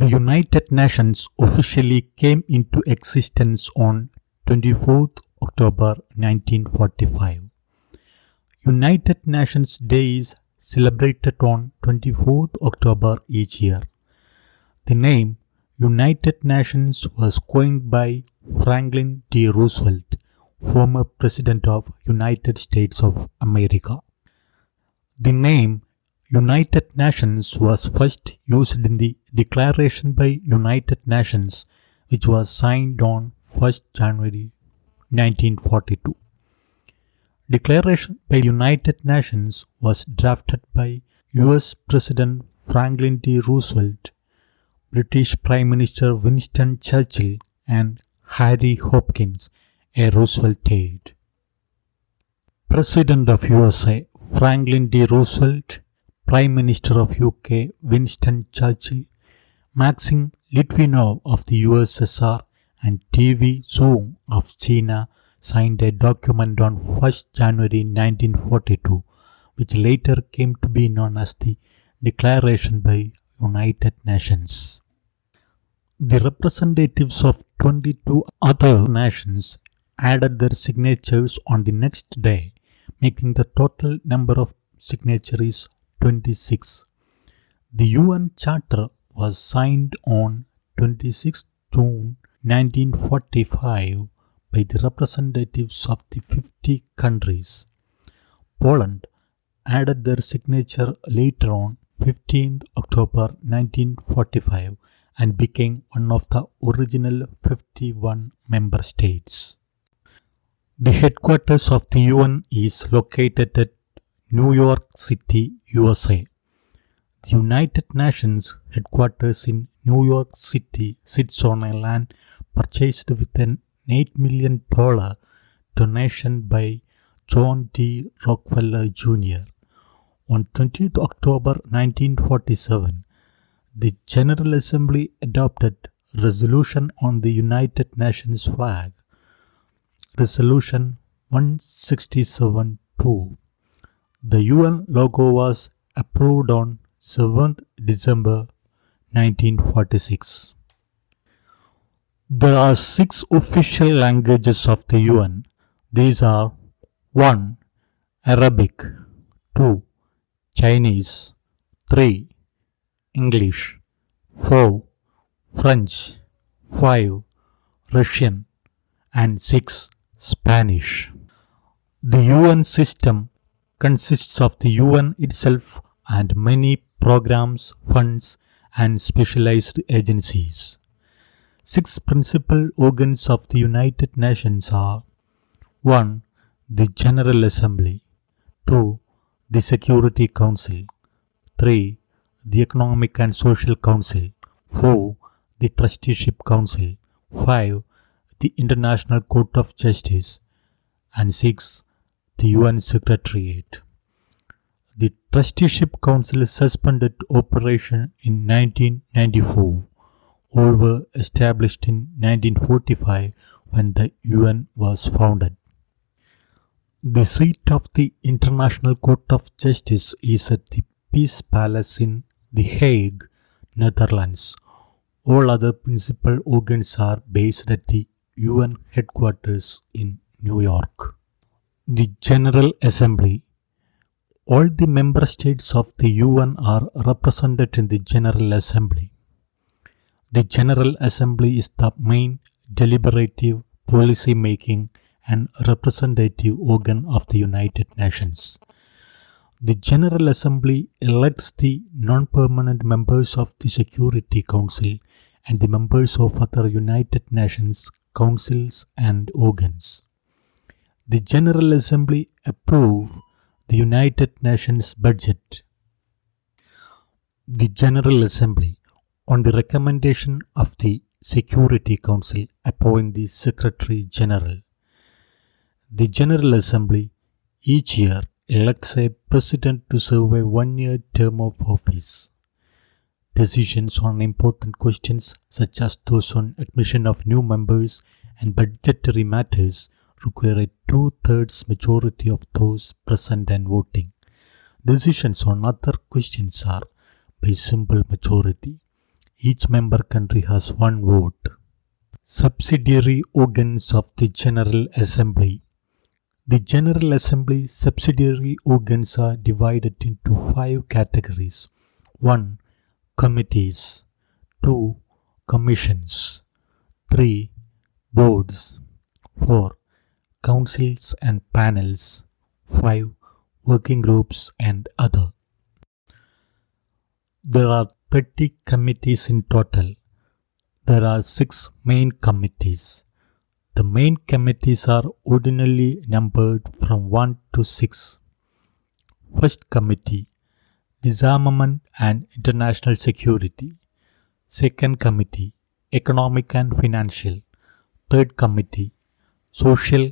The United Nations officially came into existence on 24th October 1945. United Nations Day is celebrated on 24th October each year. The name United Nations was coined by Franklin D. Roosevelt, former President of United States of America. The name United Nations was first used in the Declaration by United Nations, which was signed on 1st January 1942. Declaration by United Nations was drafted by US President Franklin D. Roosevelt, British Prime Minister Winston Churchill, and Harry Hopkins, a Roosevelt aide. President of USA Franklin D. Roosevelt, Prime Minister of UK Winston Churchill, Maxim Litvinov of the USSR, and TV Zhou of China signed a document on 1st January 1942, which later came to be known as the Declaration by United Nations. The representatives of 22 other nations added their signatures on the next day, making the total number of signatories 26. The UN Charter was signed on 26 June 1945 by the representatives of the 50 countries. Poland added their signature later on 15th October 1945 and became one of the original 51 member states. The headquarters of the UN is located at New York City, USA. The United Nations headquarters in New York City sits on a land purchased with an $8 million donation by John D. Rockefeller Jr. On 20th October 1947, the General Assembly adopted Resolution on the United Nations flag, Resolution 167-2. The UN logo was approved on 7th December 1946. There are 6 official languages of the UN. These are 1. Arabic, 2. Chinese, 3. English, 4. French, 5. Russian, and 6. Spanish. The UN system consists of the UN itself and many programs, funds, and specialized agencies. 6 principal organs of the United Nations are 1. The General Assembly, 2. The Security Council, 3. The Economic and Social Council, 4. The Trusteeship Council, 5. The International Court of Justice, and 6. The UN Secretariat. The Trusteeship Council suspended operation in 1994. All were established in 1945 when the UN was founded. The seat of the International Court of Justice is at the Peace Palace in The Hague, Netherlands. All other principal organs are based at the UN headquarters in New York. The General Assembly. All the member states of the UN are represented in the General Assembly. The General Assembly is the main deliberative, policy-making, and representative organ of the United Nations. The General Assembly elects the non-permanent members of the Security Council and the members of other United Nations councils and organs. The General Assembly approves the United Nations budget. The General Assembly, on the recommendation of the Security Council, appoints the Secretary General. The General Assembly each year elects a President to serve a 1-year term of office. Decisions on important questions such as those on admission of new members and budgetary matters require a 2/3 majority of those present and voting. Decisions on other questions are by simple majority. Each member country has one vote. Subsidiary organs of the General Assembly. The General Assembly subsidiary organs are divided into 5 categories. 1. Committees. 2. Commissions. 3. Boards. 4. Councils and panels. 5. Working groups and other. There are 30 committees in total. There are 6 main committees. The main committees are ordinarily numbered from 1 to 6. First committee, Disarmament and International Security. Second committee, Economic and Financial. Third committee, Social,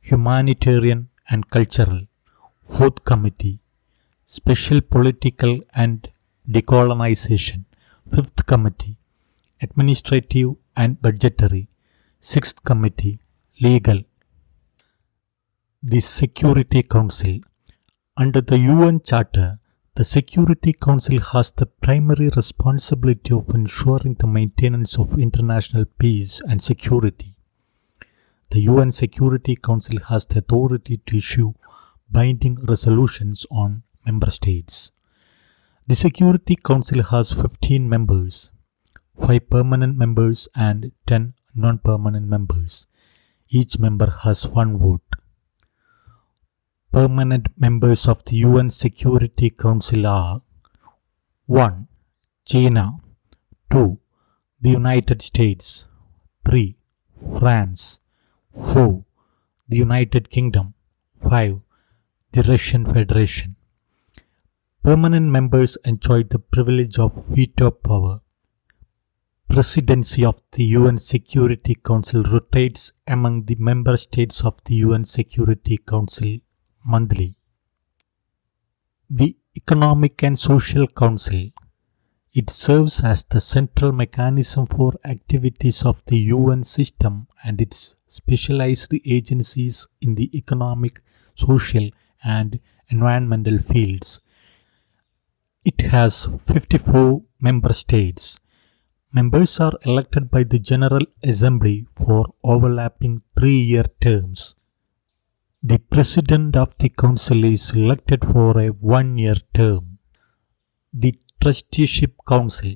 Humanitarian and Cultural. Fourth committee, Special Political and Decolonization. Fifth committee, Administrative and Budgetary. Sixth committee, Legal. The Security Council. Under the UN Charter, the Security Council has the primary responsibility of ensuring the maintenance of international peace and security. The UN Security Council has the authority to issue binding resolutions on member states. The Security Council has 15 members, 5 permanent members and 10 non-permanent members. Each member has one vote. Permanent members of the UN Security Council are 1. China. 2. The United States. 3. France. 4. The United Kingdom. 5. The Russian Federation. Permanent members enjoy the privilege of veto power. Presidency of the UN Security Council rotates among the member states of the UN Security Council monthly. The Economic and Social Council. It serves as the central mechanism for activities of the UN system and its specialized agencies in the economic, social, and environmental fields. It has 54 member states. Members are elected by the General Assembly for overlapping 3-year terms. The President of the Council is elected for a 1-year term. The Trusteeship Council.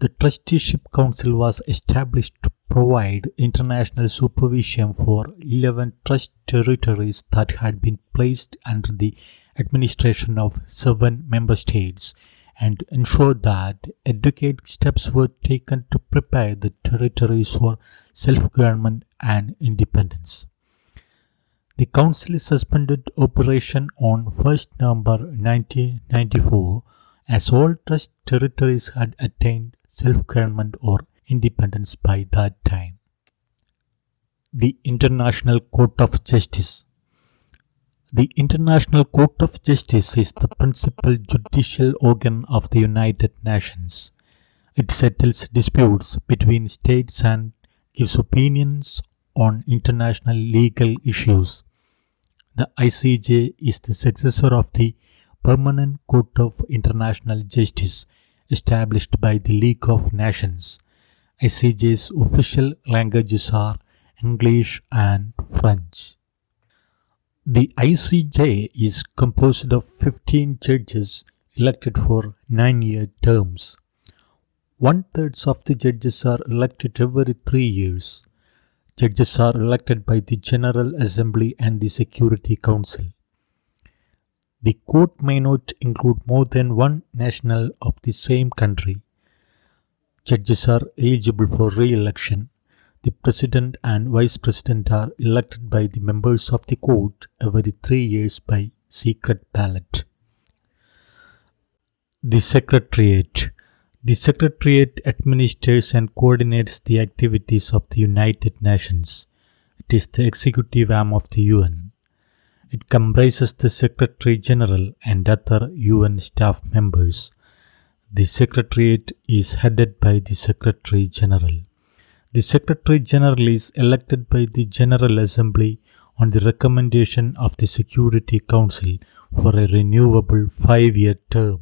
The Trusteeship Council was established to provide international supervision for 11 trust territories that had been placed under the administration of 7 member states, and ensure that adequate steps were taken to prepare the territories for self-government and independence. The Council suspended operation on 1st November 1994 as all trust territories had attained self-government or independence by that time. The International Court of Justice. The International Court of Justice is the principal judicial organ of the United Nations. It settles disputes between states and gives opinions on international legal issues. The ICJ is the successor of the Permanent Court of International Justice established by the League of Nations. ICJ's official languages are English and French. The ICJ is composed of 15 judges elected for 9-year terms. 1/3 of the judges are elected every 3 years. Judges are elected by the General Assembly and the Security Council. The court may not include more than one national of the same country. Judges are eligible for re-election. The President and Vice President are elected by the members of the court every 3 years by secret ballot. The Secretariat. The Secretariat administers and coordinates the activities of the United Nations. It is the executive arm of the UN. It comprises the Secretary General and other UN staff members. The Secretariat is headed by the Secretary General. The Secretary General is elected by the General Assembly on the recommendation of the Security Council for a renewable 5-year term.